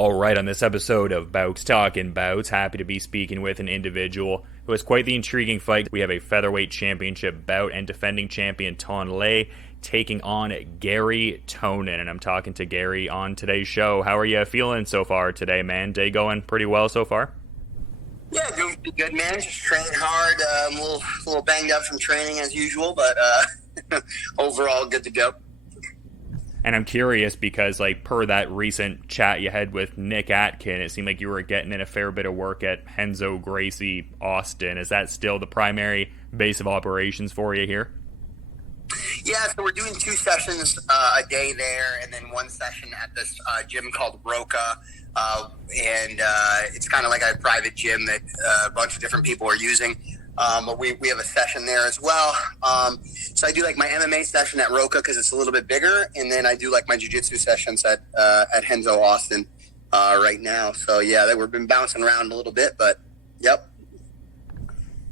All right, on this episode of Bouts Talking Bouts, happy to be speaking with an individual who has quite the intriguing fight. We have a featherweight championship bout and defending champion Ton Lay taking on Garry Tonon, and I'm talking to Garry on today's show. How are you feeling so far today, man? Day going pretty well so far? Yeah, doing pretty good, man. Just training hard. I'm a little banged up from training as usual, but overall good to go. And I'm curious because, like, per that recent chat you had with Nick Atkin, it seemed like you were getting in a fair bit of work at Renzo Gracie Austin. Is that still the primary base of operations for you here? Yeah, so we're doing 2 sessions a day there, and then 1 session at this gym called Roca. And it's kind of like a private gym that a bunch of different people are using. But we have a session there as well. So I do like my MMA session at Roca because it's a little bit bigger, and then I do like my Jiu Jitsu sessions at Renzo Austin right now. So yeah, we've been bouncing around a little bit, but yep.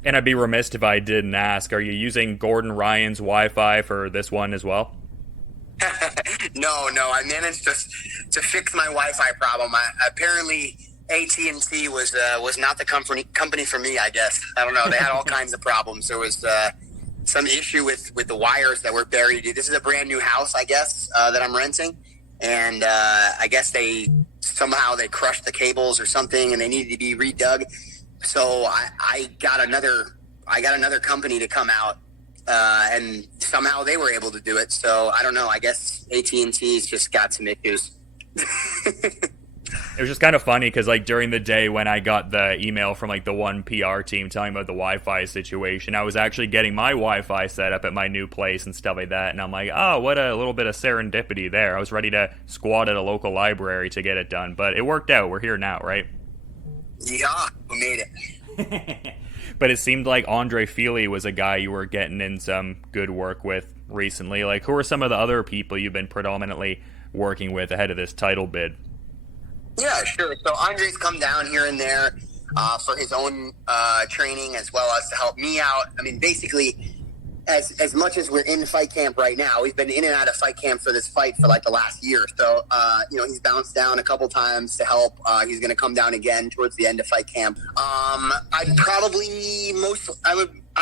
And I'd be remiss if I didn't ask, are you using Gordon Ryans Wi-Fi for this one as well? No, I managed to fix my Wi-Fi problem. Apparently AT&T was not the company for me, I guess. I don't know. They had all kinds of problems. There was some issue with the wires that were buried. This is a brand new house, I guess, that I'm renting. And I guess they crushed the cables or something, and they needed to be redug. So I got another company to come out, and somehow they were able to do it. So I don't know. I guess AT&T's just got some issues. It was just kind of funny because, like, during the day when I got the email from, like, the one PR team telling about the Wi-Fi situation, I was actually getting my Wi-Fi set up at my new place and stuff like that, and I'm like, oh, what a little bit of serendipity there. I was ready to squat at a local library to get it done, but it worked out. We're here now, right? Yeah, we made it. But it seemed like Andre Fili was a guy you were getting in some good work with recently. Like, who are some of the other people you've been predominantly working with ahead of this title bid? Yeah, sure. So Andre's come down here and there for his own training as well as to help me out. I mean, basically, as much as we're in fight camp right now, we've been in and out of fight camp for this fight for like the last year. So, he's bounced down a couple times to help. He's going to come down again towards the end of fight camp. I've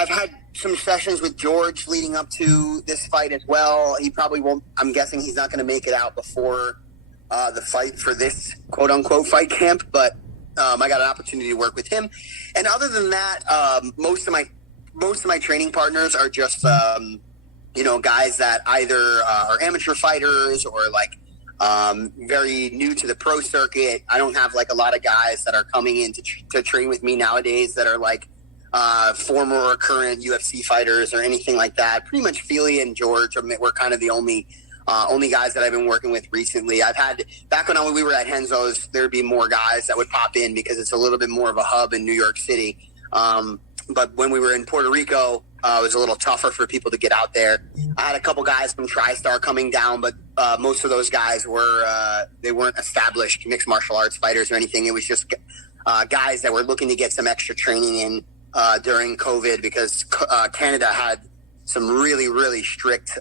had some sessions with George leading up to this fight as well. He probably won't. I'm guessing he's not going to make it out before the fight for this quote unquote fight camp, but I got an opportunity to work with him. And other than that, most of my training partners are just guys that either are amateur fighters or like very new to the pro circuit. I don't have like a lot of guys that are coming in to train with me nowadays that are like former or current UFC fighters or anything like that. Pretty much Fili and George were kind of the only guys that I've been working with recently. I've had, back when we were at Renzo's, there'd be more guys that would pop in because it's a little bit more of a hub in New York City. But when we were in Puerto Rico, it was a little tougher for people to get out there. I had a couple guys from TriStar coming down, but most of those guys they weren't established mixed martial arts fighters or anything. It was just guys that were looking to get some extra training in during COVID because Canada had some really, really strict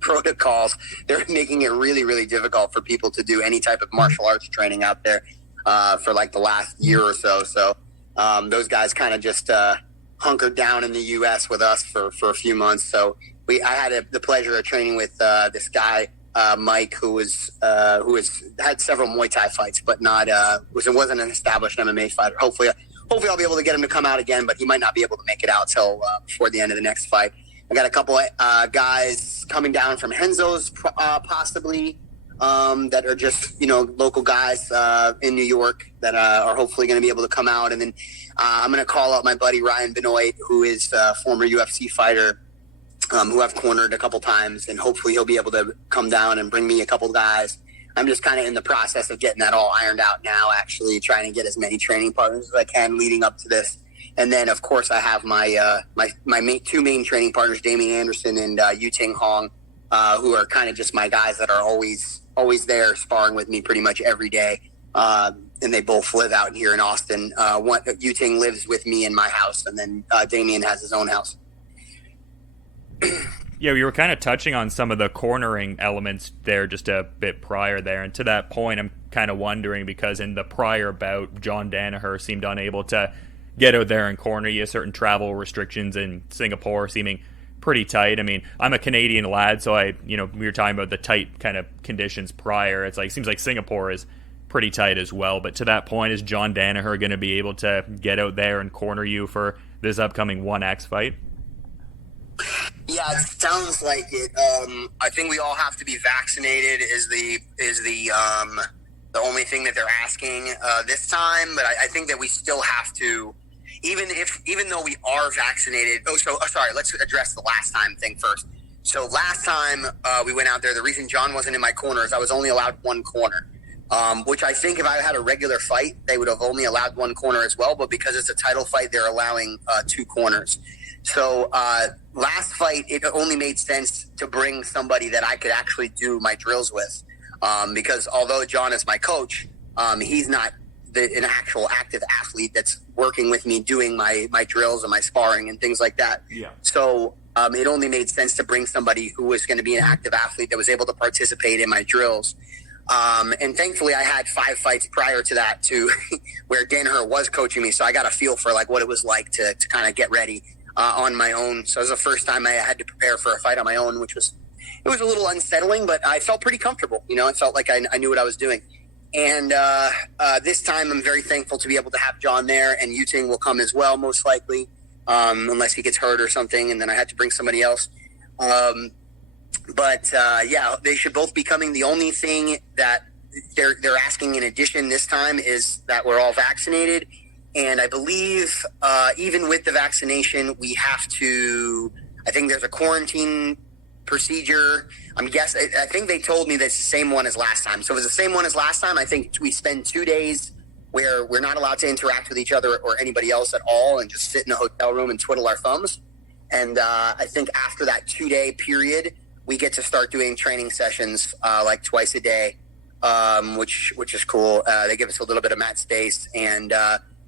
protocols. They're making it really, really difficult for people to do any type of martial arts training out there for like the last year or so. So those guys kind of just hunkered down in the U.S. with us for a few months. So I had the pleasure of training with this guy Mike, who has had several Muay Thai fights, but wasn't an established MMA fighter. Hopefully I'll be able to get him to come out again, but he might not be able to make it out till before the end of the next fight. I got a couple guys coming down from Renzo's possibly that are just, local guys in New York that are hopefully going to be able to come out. And then I'm going to call out my buddy Ryan Benoit, who is a former UFC fighter who I've cornered a couple times, and hopefully he'll be able to come down and bring me a couple guys. I'm just kind of in the process of getting that all ironed out now, actually trying to get as many training partners as I can leading up to this. And then, of course, I have my two main training partners, Damian Anderson and Yuting Hong, who are kind of just my guys that are always there sparring with me pretty much every day. And they both live out here in Austin. Yuting lives with me in my house, and then Damian has his own house. Yeah, we were kind of touching on some of the cornering elements there just a bit prior there. And to that point, I'm kind of wondering because in the prior bout, John Danaher seemed unable to get out there and corner you. Certain travel restrictions in Singapore seeming pretty tight. I mean, I'm a Canadian lad, so we were talking about the tight kind of conditions prior. It's like, seems like Singapore is pretty tight as well. But to that point, is John Danaher going to be able to get out there and corner you for this upcoming 1X fight? Yeah, it sounds like it. I think we all have to be vaccinated is the only thing that they're asking this time. But I think that we still have to, even though we are vaccinated. Sorry. Let's address the last time thing first. So last time we went out there, the reason John wasn't in my corner is I was only allowed one corner. Which I think if I had a regular fight, they would have only allowed one corner as well. But because it's a title fight, they're allowing 2 corners. So last fight, it only made sense to bring somebody that I could actually do my drills with. Because although John is my coach, he's not an actual active athlete that's working with me doing my drills and my sparring and things like that. Yeah. So it only made sense to bring somebody who was going to be an active athlete that was able to participate in my drills. And thankfully I had 5 fights prior to that too, where Danaher was coaching me. So I got a feel for like what it was like to kind of get ready on my own. So it was the first time I had to prepare for a fight on my own, it was a little unsettling, but I felt pretty comfortable. I felt like I knew what I was doing. And this time I'm very thankful to be able to have John there, and Yuting will come as well, most likely, unless he gets hurt or something. And then I had to bring somebody else. But they should both be coming. The only thing that they're asking in addition this time is that we're all vaccinated. And I believe even with the vaccination, we have to, I think there's a quarantine procedure. I think they told me that's the same one as last time. So if it's the same one as last time, I think we spend 2 days where we're not allowed to interact with each other or anybody else at all and just sit in a hotel room and twiddle our thumbs. And I think after that 2-day period, we get to start doing training sessions like twice a day, which is cool. They give us a little bit of mat space, and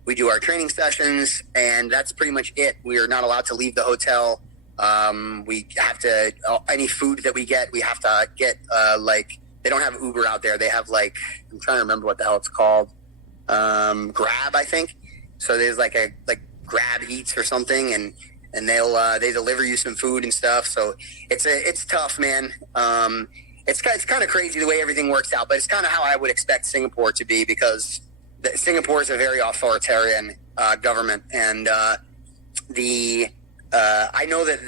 we do our training sessions, and that's pretty much it. We are not allowed to leave the hotel. We have to, any food that we get, we have to get, they don't have Uber out there. They have I'm trying to remember what the hell it's called. Grab, I think. So there's like Grab Eats or something, and they deliver you some food and stuff. So it's tough, man. It's kind of crazy the way everything works out, but it's kind of how I would expect Singapore to be, because Singapore is a very authoritarian government, and I know that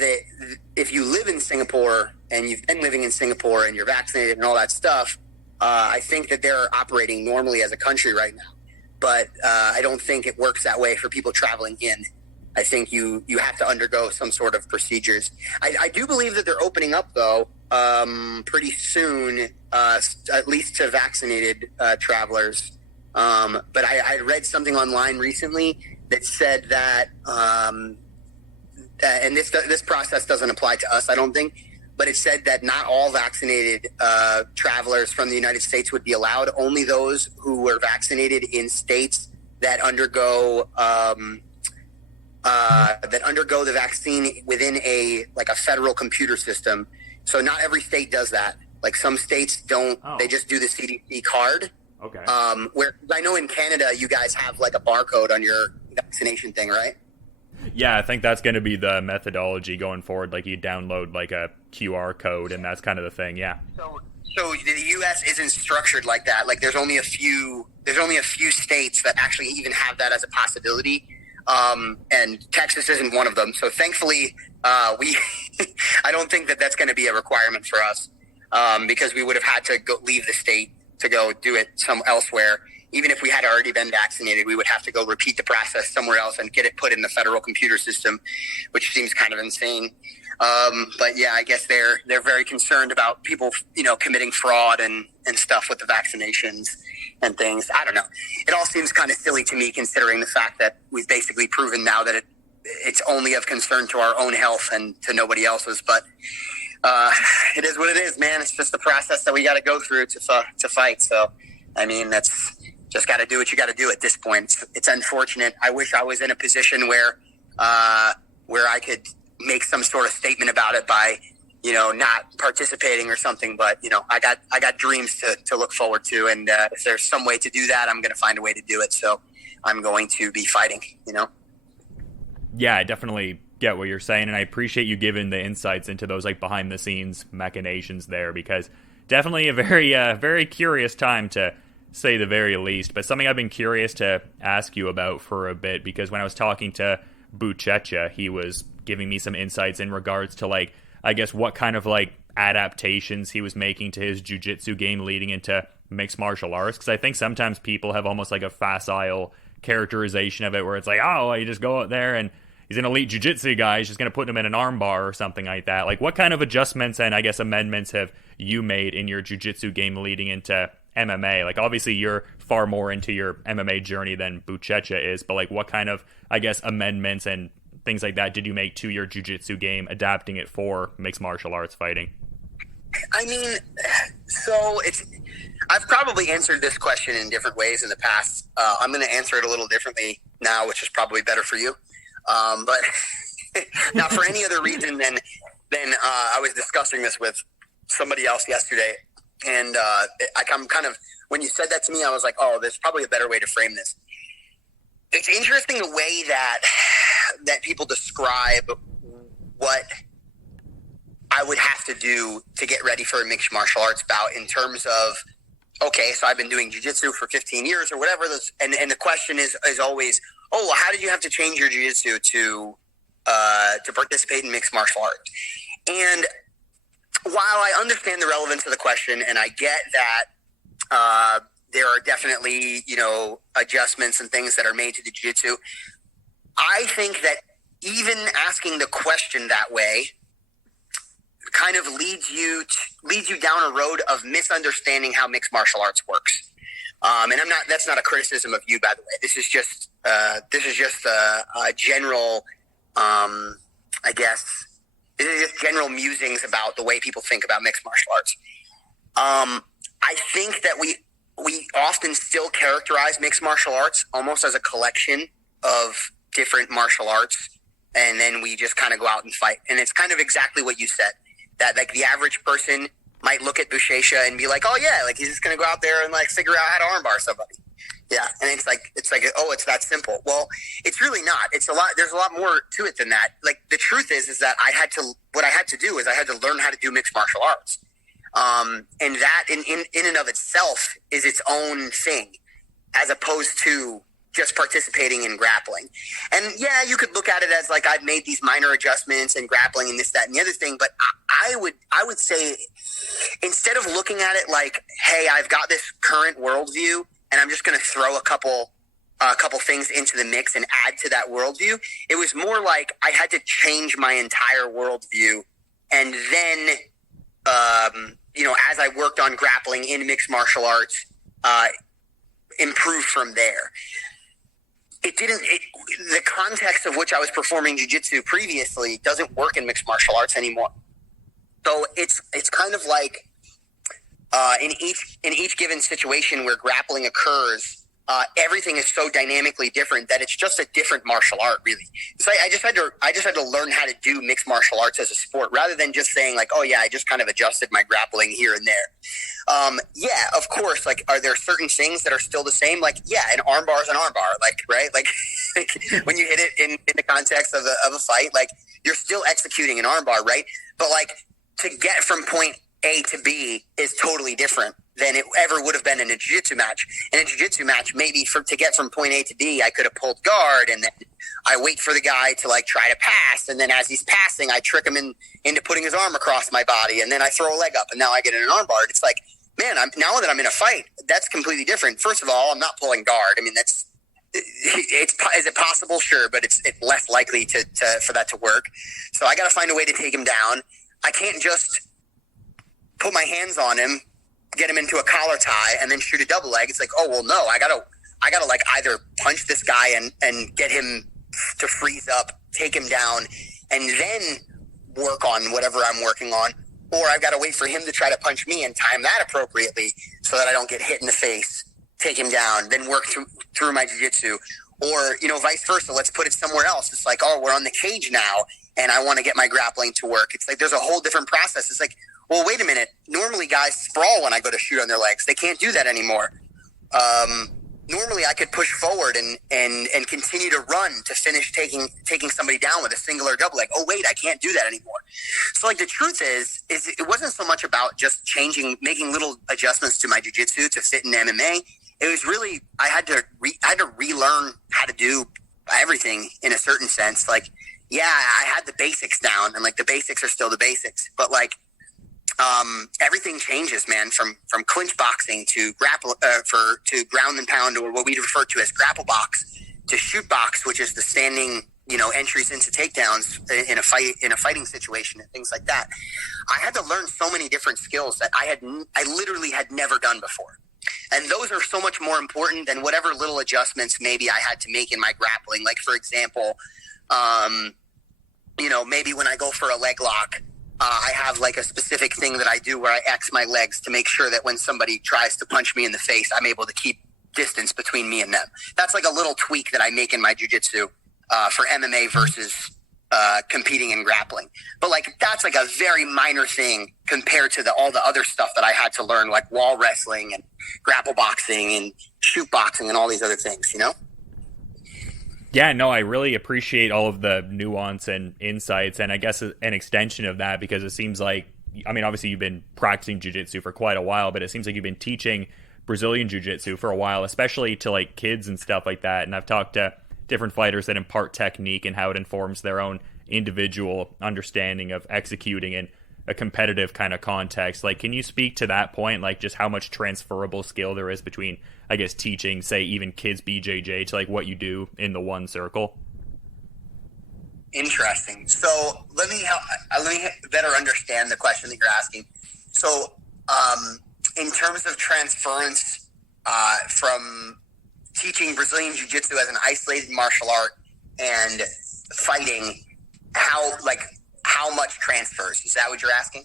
if you live in Singapore and you've been living in Singapore and you're vaccinated and all that stuff, I think that they're operating normally as a country right now. But I don't think it works that way for people traveling in. I think you have to undergo some sort of procedures. I do believe that they're opening up, though, pretty soon, at least to vaccinated travelers. But I read something online recently that said that, and this process doesn't apply to us, I don't think, but it said that not all vaccinated travelers from the United States would be allowed. Only those who were vaccinated in states that undergo the vaccine within a federal computer system. So not every state does that. Like some states don't. Oh. They just do the CDC card. Okay. Where I know in Canada, you guys have like a barcode on your vaccination thing, right? Yeah, I think that's going to be the methodology going forward. Like you download like a QR code, and that's kind of the thing. Yeah. So the U.S. isn't structured like that. Like there's only a few states that actually even have that as a possibility. And Texas isn't one of them. So thankfully, I don't think that that's going to be a requirement for us, because we would have had to go leave the state to go do it elsewhere. Even if we had already been vaccinated, we would have to go repeat the process somewhere else and get it put in the federal computer system, which seems kind of insane. But yeah, I guess they're very concerned about people, committing fraud and stuff with the vaccinations and things. I don't know. It all seems kind of silly to me, considering the fact that we've basically proven now that it's only of concern to our own health and to nobody else's. But it is what it is, man. It's just the process that we got to go through to fight. So, I mean, that's just got to do what you got to do at this point. It's unfortunate. I wish I was in a position where I could make some sort of statement about it by not participating or something, but I got dreams to look forward to. And if there's some way to do that, I'm going to find a way to do it. So I'm going to be fighting, Yeah, I definitely get what you're saying. And I appreciate you giving the insights into those like behind the scenes machinations there, because definitely a very, very curious time to say the very least. But something I've been curious to ask you about for a bit, because when I was talking to Buchecha, he was giving me some insights in regards to like, I guess what kind of like adaptations he was making to his jiu-jitsu game leading into mixed martial arts. Because I think sometimes people have almost like a facile characterization of it where it's like, oh, you just go out there and he's an elite jiu-jitsu guy, he's just going to put him in an armbar or something like that. Like what kind of adjustments and I guess amendments have you made in your jiu-jitsu game leading into MMA? Like obviously you're far more into your MMA journey than Buchecha is, but like what kind of, I guess, amendments and things like that did you make to your jiu-jitsu game, adapting it for mixed martial arts fighting? I mean, so I've probably answered this question in different ways in the past. I'm going to answer it a little differently now, which is probably better for you. But not for any other reason than I was discussing this with somebody else yesterday. And I'm kind of, when you said that to me, I was like, oh, there's probably a better way to frame this. It's interesting the way that people describe what I would have to do to get ready for a mixed martial arts bout in terms of, okay, so I've been doing jiu-jitsu for 15 years or whatever. And the question is always, oh, well, how did you have to change your jiu-jitsu to participate in mixed martial arts? And while I understand the relevance of the question and I get that there are definitely, adjustments and things that are made to the jiu-jitsu, I think that even asking the question that way kind of leads you down a road of misunderstanding how mixed martial arts works. And that's not a criticism of you, by the way. This is just a general, I guess, this is just general musings about the way people think about mixed martial arts. I think that we often still characterize mixed martial arts almost as a collection of different martial arts, and then we just kind of go out and fight. And it's kind of exactly what you said, that like the average person might look at Buchecha and be like, oh yeah, like he's just going to go out there and like figure out how to armbar somebody. Yeah. And it's like, oh, it's that simple. Well, it's really not. It's a lot. There's a lot more to it than that. Like the truth is that what I had to do is I had to learn how to do mixed martial arts. And that in and of itself is its own thing, as opposed to just participating in grappling. And yeah, you could look at it as like I've made these minor adjustments in grappling and this, that, and the other thing. But I would say, instead of looking at it like, hey, I've got this current worldview and I'm just going to throw a couple things into the mix and add to that worldview, it was more like I had to change my entire worldview. And then, as I worked on grappling in mixed martial arts, improve from there. The context of which I was performing jiu-jitsu previously doesn't work in mixed martial arts anymore. So it's kind of like in each given situation where grappling occurs, everything is so dynamically different that it's just a different martial art, really. So I just had to learn how to do mixed martial arts as a sport, rather than just saying like, oh yeah, I just kind of adjusted my grappling here and there. Yeah, of course. Like, are there certain things that are still the same? Like, yeah, an armbar is an armbar. Like, right? Like, when you hit it in the context of a fight, like you're still executing an armbar, right? But like to get from point A to B is totally different than it ever would have been in a jiu-jitsu match. In a jiu-jitsu match, maybe to get from point A to B, I could have pulled guard, and then I wait for the guy to like try to pass, and then as he's passing, I trick him into putting his arm across my body, and then I throw a leg up, and now I get in an armbar. It's like, man, now that I'm in a fight, that's completely different. First of all, I'm not pulling guard. I mean, is it possible? Sure, but it's less likely for that to work. So I got to find a way to take him down. I can't just put my hands on him, get him into a collar tie, and then shoot a double leg. It's like, oh, well, no, I gotta like either punch this guy and get him to freeze up, take him down, and then work on whatever I'm working on. Or I've got to wait for him to try to punch me and time that appropriately so that I don't get hit in the face, take him down, then work through my jiu-jitsu. Or, vice versa. Let's put it somewhere else. It's like, oh, we're on the cage now, and I want to get my grappling to work. It's like there's a whole different process. It's like, well, wait a minute. Normally guys sprawl when I go to shoot on their legs. They can't do that anymore. Normally I could push forward and continue to run to finish taking somebody down with a single or double leg. Oh, wait, I can't do that anymore. So like the truth is it wasn't so much about just making little adjustments to my jiu-jitsu to fit in MMA. It was really, I had to relearn how to do everything in a certain sense. Like, yeah, I had the basics down, and like the basics are still the basics, but like, everything changes, man, from clinch boxing to to ground and pound, or what we refer to as grapple box, to shoot box, which is the standing, entries into takedowns in a fighting situation and things like that. I had to learn so many different skills that I literally had never done before. And those are so much more important than whatever little adjustments maybe I had to make in my grappling. Like, for example, maybe when I go for a leg lock, I have like a specific thing that I do where I X my legs to make sure that when somebody tries to punch me in the face, I'm able to keep distance between me and them. That's like a little tweak that I make in my jiu-jitsu for MMA versus competing and grappling. But like, that's like a very minor thing compared to all the other stuff that I had to learn, like wall wrestling and grapple boxing and shoot boxing and all these other things, Yeah, no, I really appreciate all of the nuance and insights, and I guess an extension of that, because it seems like, I mean, obviously you've been practicing jiu-jitsu for quite a while, but it seems like you've been teaching Brazilian jiu-jitsu for a while, especially to like kids and stuff like that. And I've talked to different fighters that impart technique and how it informs their own individual understanding of executing in a competitive kind of context. Like, can you speak to that point, like just how much transferable skill there is between, I guess, teaching, say, even kids BJJ to like what you do in the one circle? Interesting. So let me better understand the question that you're asking. So in terms of transference from teaching Brazilian Jiu-Jitsu as an isolated martial art and fighting, how much transfers? Is that what you're asking?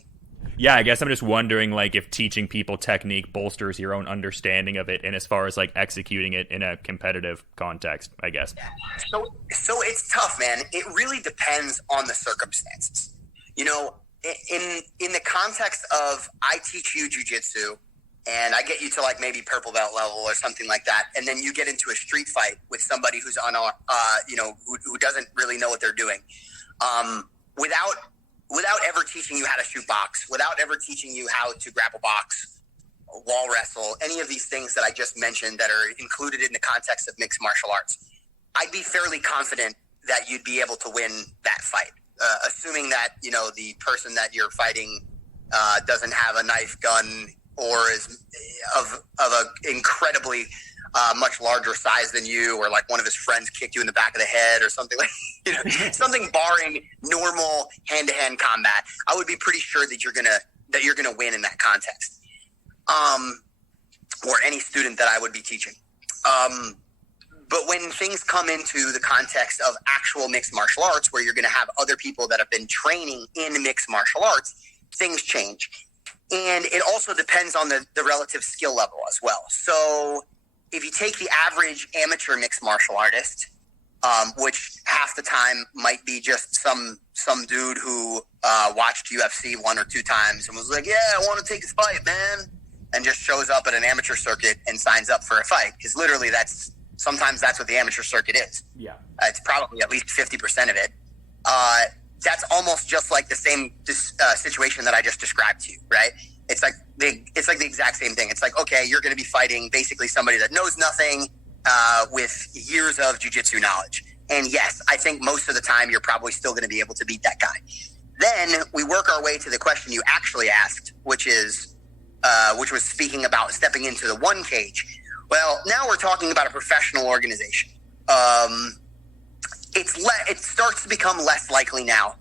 Yeah, I guess I'm just wondering, like, if teaching people technique bolsters your own understanding of it, and as far as like executing it in a competitive context, I guess. So it's tough, man. It really depends on the circumstances. In the context of I teach you jiu-jitsu and I get you to like maybe purple belt level or something like that, and then you get into a street fight with somebody who's on who doesn't really know what they're doing. Without ever teaching you how to shoot box, without ever teaching you how to grapple box, wall wrestle, any of these things that I just mentioned that are included in the context of mixed martial arts, I'd be fairly confident that you'd be able to win that fight, assuming that, the person that you're fighting doesn't have a knife, gun, or is of an incredibly much larger size than you, or like one of his friends kicked you in the back of the head or something like, something barring normal hand-to-hand combat. I would be pretty sure that you're gonna win in that context, or any student that I would be teaching. But when things come into the context of actual mixed martial arts, where you're going to have other people that have been training in mixed martial arts, things change. And it also depends on the relative skill level as well. So if you take the average amateur mixed martial artist, which half the time might be just some dude who watched UFC 1 or 2 times and was like, yeah, I want to take this fight, man, and just shows up at an amateur circuit and signs up for a fight. Because literally sometimes that's what the amateur circuit is. Yeah. It's probably at least 50% of it. That's almost just like the same situation that I just described to you, right? It's like the exact same thing. It's like, okay, you're going to be fighting basically somebody that knows nothing with years of jiu-jitsu knowledge. And yes, I think most of the time you're probably still going to be able to beat that guy. Then we work our way to the question you actually asked, which was speaking about stepping into the one cage. Well, now we're talking about a professional organization. It starts to become less likely now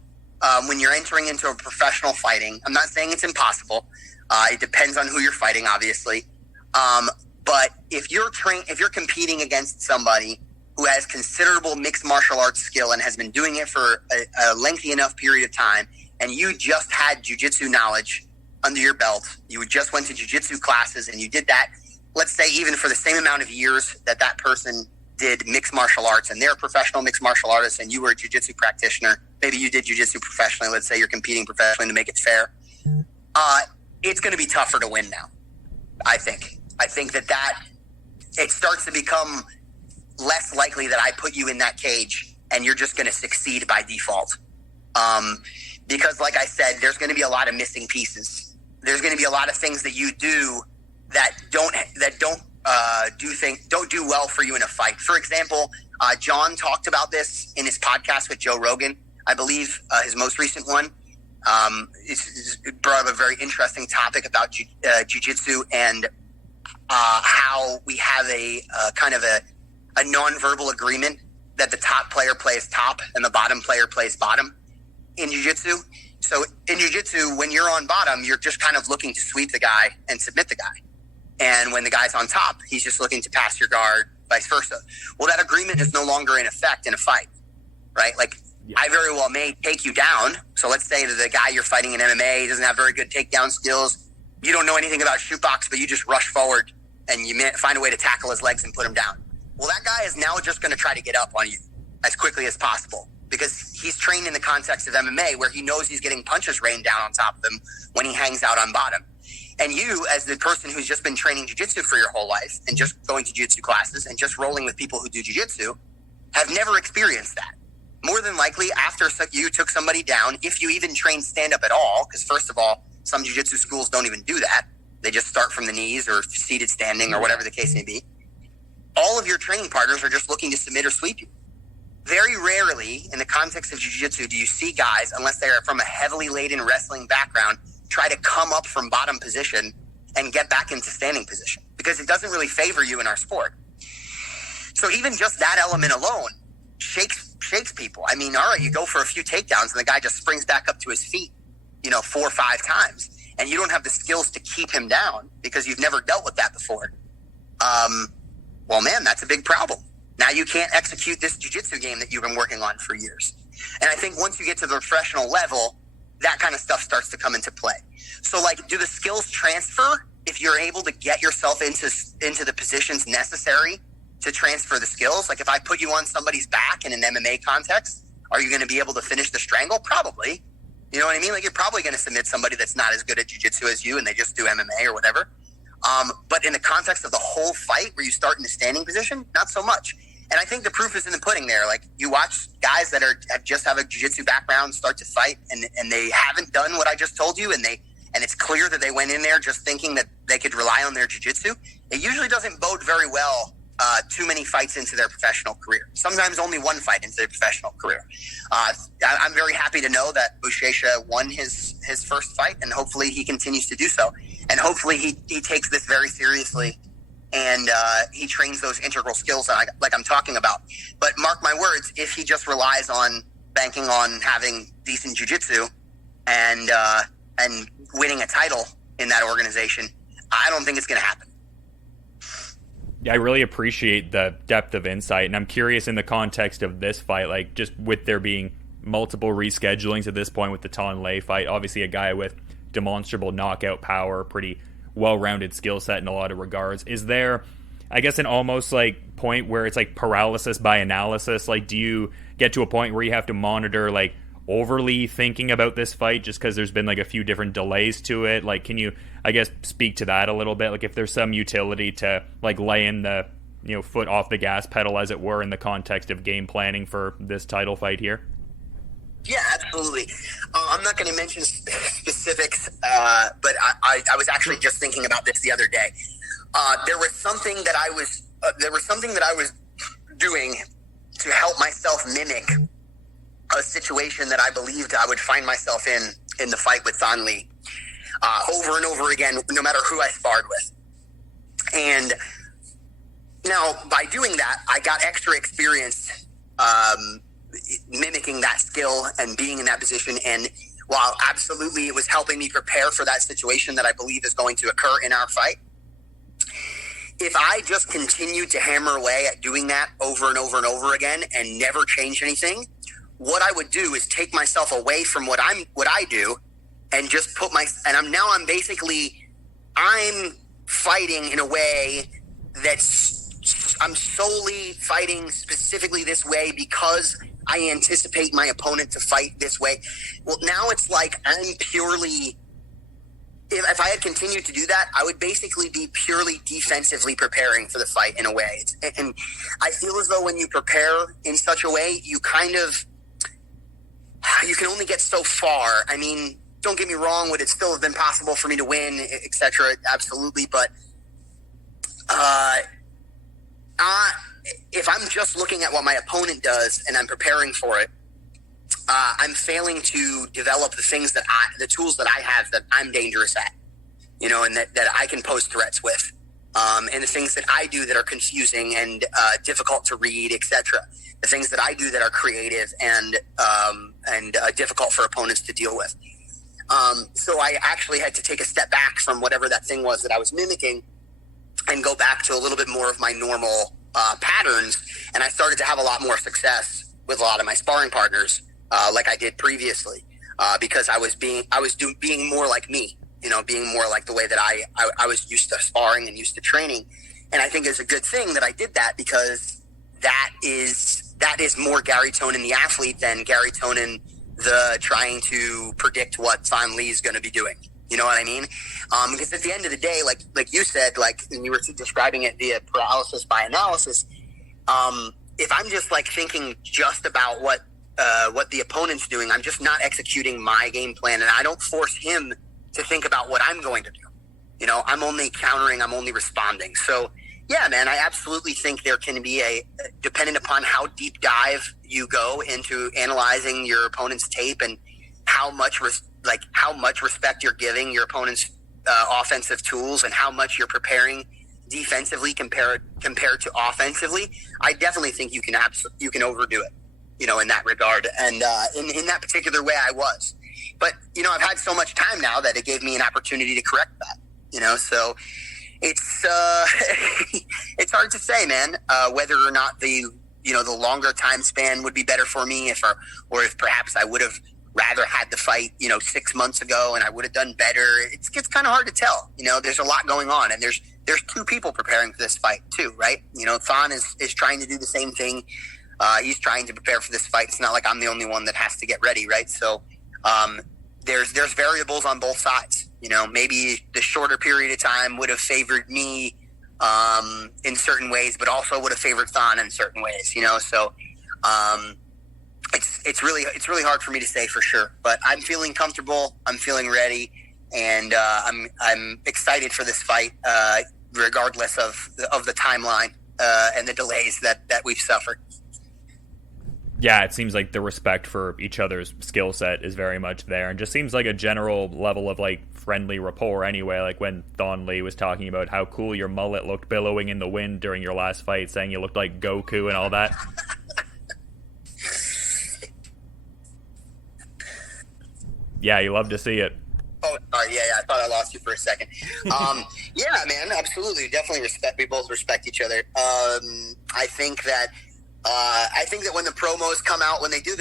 when you're entering into a professional fighting. I'm not saying it's impossible. It depends on who you're fighting, obviously. But if you're competing against somebody who has considerable mixed martial arts skill and has been doing it for a lengthy enough period of time, and you just had jiu-jitsu knowledge under your belt, you just went to jiu-jitsu classes and you did that, let's say even for the same amount of years that person did mixed martial arts and they're professional mixed martial artists and you were a jiu-jitsu practitioner, maybe you did jiu-jitsu professionally, let's say you're competing professionally to make it fair, it's going to be tougher to win now, I think. I think that it starts to become less likely that I put you in that cage and you're just going to succeed by default. Because like I said, there's going to be a lot of missing pieces. There's going to be a lot of things that you do that don't do well for you in a fight. For example, John talked about this in his podcast with Joe Rogan, I believe, his most recent one. It brought up a very interesting topic about jiu-jitsu and how we have a kind of a non-verbal agreement that the top player plays top and the bottom player plays bottom in jiu-jitsu. So in jiu-jitsu, when you're on bottom, you're just kind of looking to sweep the guy and submit the guy. And when the guy's on top, he's just looking to pass your guard, vice versa. Well, that agreement is no longer in effect in a fight, right? Like, I very well may take you down. So let's say that the guy you're fighting in MMA doesn't have very good takedown skills. You don't know anything about shoot box, but you just rush forward and you find a way to tackle his legs and put him down. Well, that guy is now just going to try to get up on you as quickly as possible because he's trained in the context of MMA where he knows he's getting punches rained down on top of him when he hangs out on bottom. And you, as the person who's just been training jiu-jitsu for your whole life and just going to jiu-jitsu classes and just rolling with people who do jiu-jitsu, have never experienced that. More than likely, after you took somebody down, if you even train stand-up at all, because first of all, some jiu-jitsu schools don't even do that. They just start from the knees or seated standing or whatever the case may be. All of your training partners are just looking to submit or sweep you. Very rarely, in the context of jiu-jitsu, do you see guys, unless they are from a heavily laden wrestling background, try to come up from bottom position and get back into standing position because it doesn't really favor you in our sport. So even just that element alone shakes people. I mean, all right, you go for a few takedowns and the guy just springs back up to his feet, 4 or 5 times, and you don't have the skills to keep him down because you've never dealt with that before. Well, man, that's a big problem. Now you can't execute this jiu-jitsu game that you've been working on for years. And I think once you get to the professional level, that kind of stuff starts to come into play. So, do the skills transfer if you're able to get yourself into the positions necessary to transfer the skills? Like, if I put you on somebody's back in an MMA context, are you going to be able to finish the strangle? Probably. You know what I mean? Like, you're probably going to submit somebody that's not as good at jiu-jitsu as you and they just do MMA or whatever. But in the context of the whole fight where you start in the standing position, not so much. And I think the proof is in the pudding there. Like, you watch guys that just have a jiu-jitsu background start to fight and they haven't done what I just told you and it's clear that they went in there just thinking that they could rely on their jiu-jitsu. It usually doesn't bode very well too many fights into their professional career. Sometimes only one fight into their professional career. I'm very happy to know that Buchecha won his first fight and hopefully he continues to do so. And hopefully he takes this very seriously and he trains those integral skills like I'm talking about. But mark my words, if he just relies on banking on having decent jiu-jitsu and winning a title in that organization, I don't think it's going to happen. Yeah, I really appreciate the depth of insight, and I'm curious in the context of this fight, like just with there being multiple reschedulings at this point with the Ton Lei fight, obviously a guy with demonstrable knockout power, pretty well-rounded skill set in a lot of regards. Is there, I guess, an almost like point where it's like paralysis by analysis? Like, do you get to a point where you have to monitor like overly thinking about this fight just because there's been like a few different delays to it? Like, can you, I guess, speak to that a little bit? Like, if there's some utility to like laying the foot off the gas pedal, as it were, in the context of game planning for this title fight here? Yeah, absolutely. I'm not going to mention specifics, but I was actually just thinking about this the other day. There was something that I was doing to help myself mimic a situation that I believed I would find myself in the fight with Thon Lee over and over again, no matter who I sparred with. And now, by doing that, I got extra experience mimicking that skill and being in that position. And while absolutely it was helping me prepare for that situation that I believe is going to occur in our fight, if I just continued to hammer away at doing that over and over and over again and never change anything, what I would do is take myself away from what I do and just put I'm fighting in a way that's I'm solely fighting specifically this way because I anticipate my opponent to fight this way. Well, now it's like I'm purely, if I had continued to do that, I would basically be purely defensively preparing for the fight in a way. And I feel as though when you prepare in such a way, you can only get so far. I mean, don't get me wrong, would it still have been possible for me to win, etc.? Absolutely. But if I'm just looking at what my opponent does and I'm preparing for it, I'm failing to develop the tools that I have that I'm dangerous at, and that I can pose threats with, and the things that I do that are confusing and difficult to read, etc. The things that I do that are creative and difficult for opponents to deal with. So I actually had to take a step back from whatever that thing was that I was mimicking and go back to a little bit more of my normal patterns. And I started to have a lot more success with a lot of my sparring partners, like I did previously, because I was being more like me, being more like the way that I was used to sparring and used to training. And I think it's a good thing that I did that, because that is more Garry Tonon, the athlete, than Garry Tonon, the trying to predict what Van Lee is going to be doing. You know what I mean? Because at the end of the day, like you said, and you were describing it via paralysis by analysis, if I'm just thinking just about what the opponent's doing, I'm just not executing my game plan, and I don't force him to think about what I'm going to do. I'm only countering, I'm only responding. So yeah, man, I absolutely think there can be depending upon how deep dive you go into analyzing your opponent's tape and how much respect you're giving your opponent's offensive tools and how much you're preparing defensively compared to offensively. I definitely think you can overdo it, in that regard. And in that particular way, I was. But I've had so much time now that it gave me an opportunity to correct that. So it's it's hard to say, man, whether or not the longer time span would be better for me, if perhaps I would have rather had the fight 6 months ago and I would have done better. It's kind of hard to tell. There's a lot going on, and there's two people preparing for this fight too, right? Thon is trying to do the same thing. He's trying to prepare for this fight. It's not like I'm the only one that has to get ready, right? So there's variables on both sides. Maybe the shorter period of time would have favored me in certain ways, but also would have favored Thon in certain ways. So it's really hard for me to say for sure. But I'm feeling comfortable. I'm feeling ready, and I'm excited for this fight, regardless of the timeline and the delays that we've suffered. Yeah, it seems like the respect for each other's skill set is very much there, and just seems like a general level of friendly rapport anyway. Like when Thon Lee was talking about how cool your mullet looked billowing in the wind during your last fight, saying you looked like Goku and all that. Yeah, you love to see it. Oh, sorry. Yeah, I thought I lost you for a second. Yeah, man, absolutely. Definitely we both respect each other. I think that when the promos come out, when they do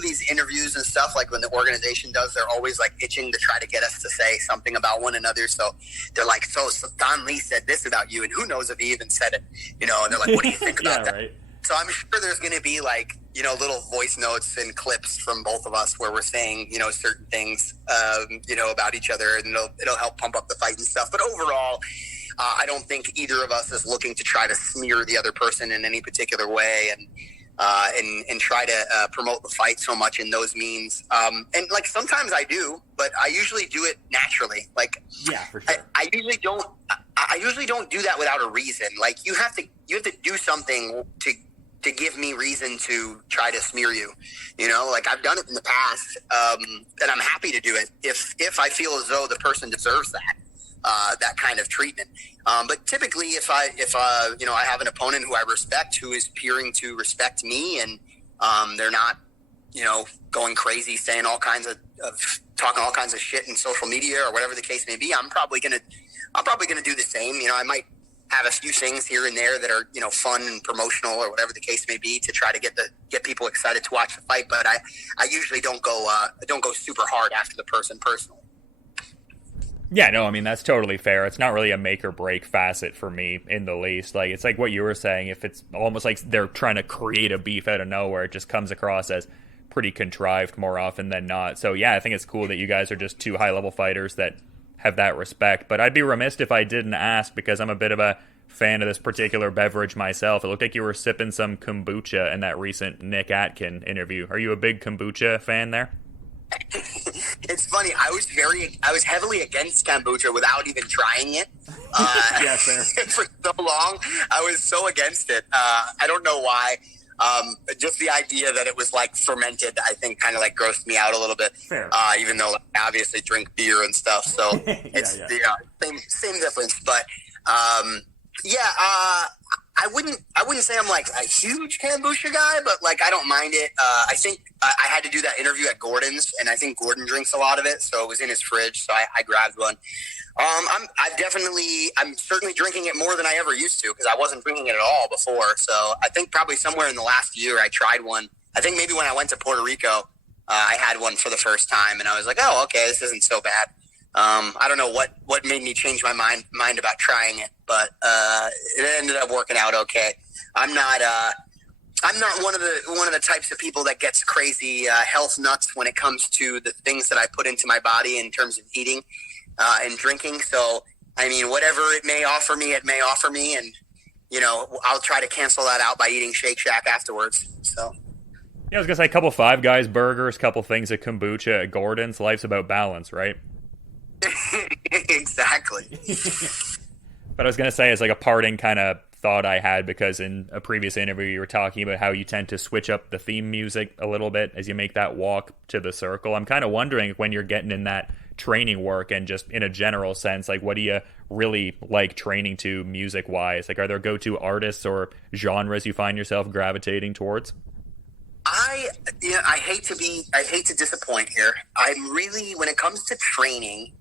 these interviews and stuff, when the organization does, they're always itching to try to get us to say something about one another. So they're like, so Don Lee said this about you, and who knows if he even said it, and they're like, what do you think about that? Right. So I'm sure there's going to be little voice notes and clips from both of us where we're saying, certain things, about each other, and it'll help pump up the fight and stuff. But overall, I don't think either of us is looking to try to smear the other person in any particular way and try to promote the fight so much in those means. And sometimes I do, but I usually do it naturally. Yeah, for sure. I usually don't do that without a reason. You have to do something to give me reason to try to smear you. I've done it in the past, and I'm happy to do it if I feel as though the person deserves that kind of treatment. But typically, if I have an opponent who I respect, who is appearing to respect me, and they're not, going crazy, saying all kinds of talking all kinds of shit in social media or whatever the case may be, I'm probably gonna do the same. I might have a few things here and there that are, fun and promotional or whatever the case may be to try to get people excited to watch the fight. But I usually don't go super hard after the person personally. Yeah, no, I mean, that's totally fair. It's not really a make or break facet for me in the least. Like, it's like what you were saying. If it's almost like they're trying to create a beef out of nowhere, it just comes across as pretty contrived more often than not. So, yeah, I think it's cool that you guys are just two high-level fighters that have that respect. But I'd be remiss if I didn't ask, because I'm a bit of a fan of this particular beverage myself. It looked like you were sipping some kombucha in that recent Nick Atkin interview. Are you a big kombucha fan there? It's funny. I was heavily against kombucha without even trying it. Yeah, fair. For so long, I was so against it. I don't know why. Just the idea that it was like fermented, I think, kind of like grossed me out a little bit. Fair. Even though I obviously drink beer and stuff, so it's same difference. But I wouldn't say I'm like a huge kombucha guy, but like I don't mind it. I think I had to do that interview at Gordon's, and I think Gordon drinks a lot of it, so it was in his fridge, so I grabbed one. I'm certainly drinking it more than I ever used to, because I wasn't drinking it at all before. So I think probably somewhere in the last year I tried one. I think maybe when I went to Puerto Rico, I had one for the first time, and I was like, oh, okay, this isn't so bad. I don't know what made me change my mind about trying it, but it ended up working out okay. I'm not one of the types of people that gets crazy health nuts when it comes to the things that I put into my body in terms of eating and drinking. So, I mean, whatever it may offer me, and I'll try to cancel that out by eating Shake Shack afterwards. So. Yeah, I was gonna say a couple Five Guys burgers, couple things at kombucha at Gordon's. Life's about balance, right? Exactly. But I was going to say, as like a parting kind of thought I had, because in a previous interview you were talking about how you tend to switch up the theme music a little bit as you make that walk to the circle. I'm kind of wondering, when you're getting in that training work and just in a general sense, like what do you really like training to music wise? Like, are there go-to artists or genres you find yourself gravitating towards? I hate to disappoint here. I'm really, when it comes to training,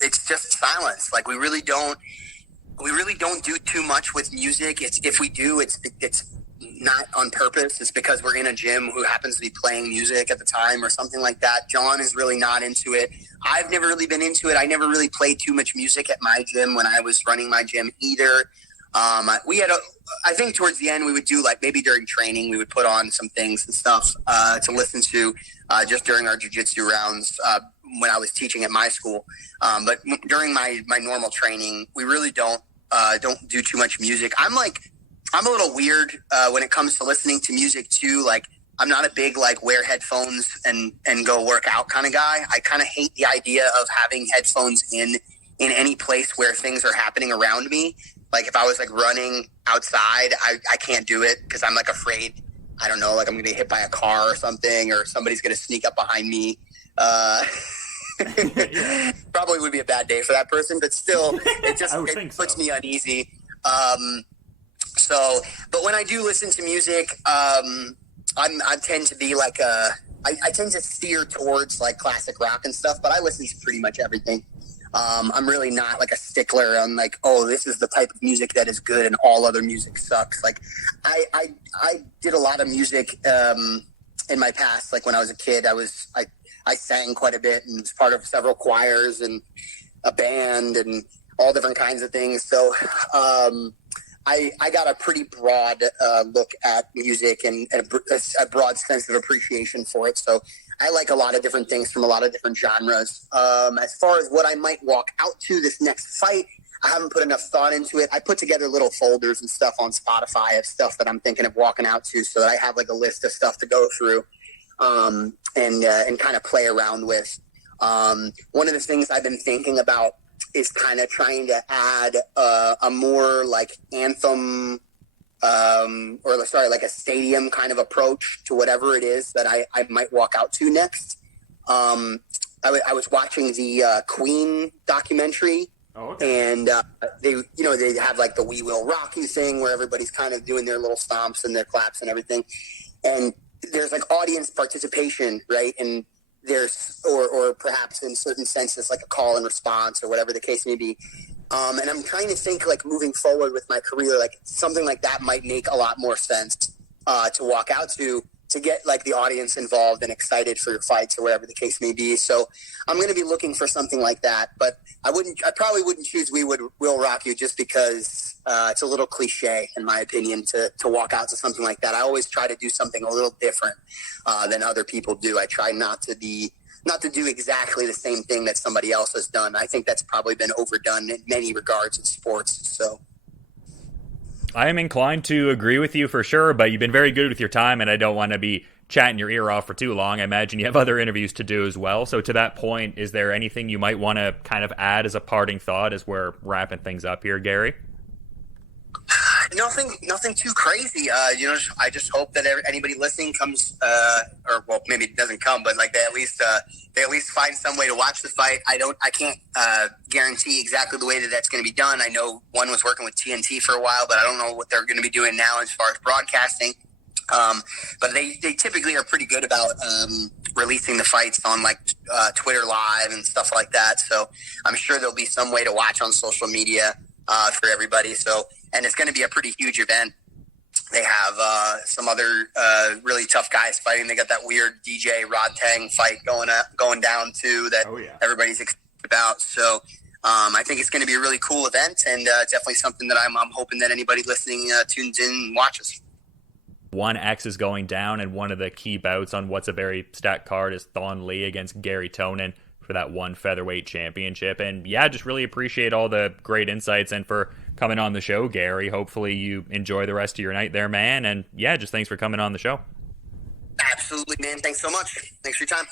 it's just silence. Like we really don't do too much with music. If we do, it's not on purpose. It's because we're in a gym who happens to be playing music at the time or something like that. John is really not into it. I've never really been into it. I never really played too much music at my gym when I was running my gym either. I think towards the end we would do, like, maybe during training we would put on some things and stuff to listen to just during our jiu-jitsu rounds when I was teaching at my school. But during my normal training, we really don't do too much music. I'm a little weird when it comes to listening to music too. Like, I'm not a big like wear headphones and go work out kind of guy. I kind of hate the idea of having headphones in any place where things are happening around me. Like if I was like running outside, I can't do it because I'm like afraid, I don't know, like I'm going to get hit by a car or something, or somebody's going to sneak up behind me. Probably would be a bad day for that person, but still it puts me uneasy. But when I do listen to music, I tend to be like I tend to steer towards like classic rock and stuff, but I listen to pretty much everything. I'm really not like a stickler on like, oh, this is the type of music that is good and all other music sucks. Like I did a lot of music in my past. Like when I was a kid, I sang quite a bit and was part of several choirs and a band and all different kinds of things. So I got a pretty broad look at music and a broad sense of appreciation for it. So I like a lot of different things from a lot of different genres. As far as what I might walk out to this next fight, I haven't put enough thought into it. I put together little folders and stuff on Spotify of stuff that I'm thinking of walking out to, so that I have like a list of stuff to go through and kind of play around with. One of the things I've been thinking about is kind of trying to add a more like anthem like a stadium kind of approach to whatever it is that I might walk out to next. I was watching the Queen documentary. Oh, okay. And they have like the "We Will Rock You" thing where everybody's kind of doing their little stomps and their claps and everything. And there's like audience participation, right? And there's, or perhaps in certain senses, like a call and response or whatever the case may be. And I'm trying to think like moving forward with my career, like something like that might make a lot more sense to walk out to. to get like the audience involved and excited for your fights or whatever the case may be. So I'm going to be looking for something like that, but I probably wouldn't choose We'll Rock You just because it's a little cliche in my opinion to walk out to something like that. I always try to do something a little different than other people do. I try not to do exactly the same thing that somebody else has done. I think that's probably been overdone in many regards in sports. So I am inclined to agree with you for sure, but you've been very good with your time, and I don't want to be chatting your ear off for too long. I imagine you have other interviews to do as well. So to that point, is there anything you might want to kind of add as a parting thought as we're wrapping things up here, Garry? Nothing too crazy. I just hope that anybody listening comes, or well, maybe it doesn't come, but like they at least find some way to watch the fight. I can't guarantee exactly the way that that's going to be done. I know one was working with TNT for a while, but I don't know what they're going to be doing now as far as broadcasting. But they typically are pretty good about releasing the fights on like Twitter Live and stuff like that. So I'm sure there'll be some way to watch on social media for everybody. So. And it's going to be a pretty huge event. They have some other really tough guys fighting. They got that weird DJ Rod Tang fight going down too that everybody's excited about. So I think it's going to be a really cool event, and definitely something that I'm hoping that anybody listening tunes in and watches. 1X is going down, and one of the key bouts on what's a very stacked card is Thon Lee against Garry Tonon for that one featherweight championship. And yeah, just really appreciate all the great insights and for coming on the show, Garry. Hopefully you enjoy the rest of your night there, man. And yeah, just thanks for coming on the show. Absolutely, man. Thanks so much. Thanks for your time.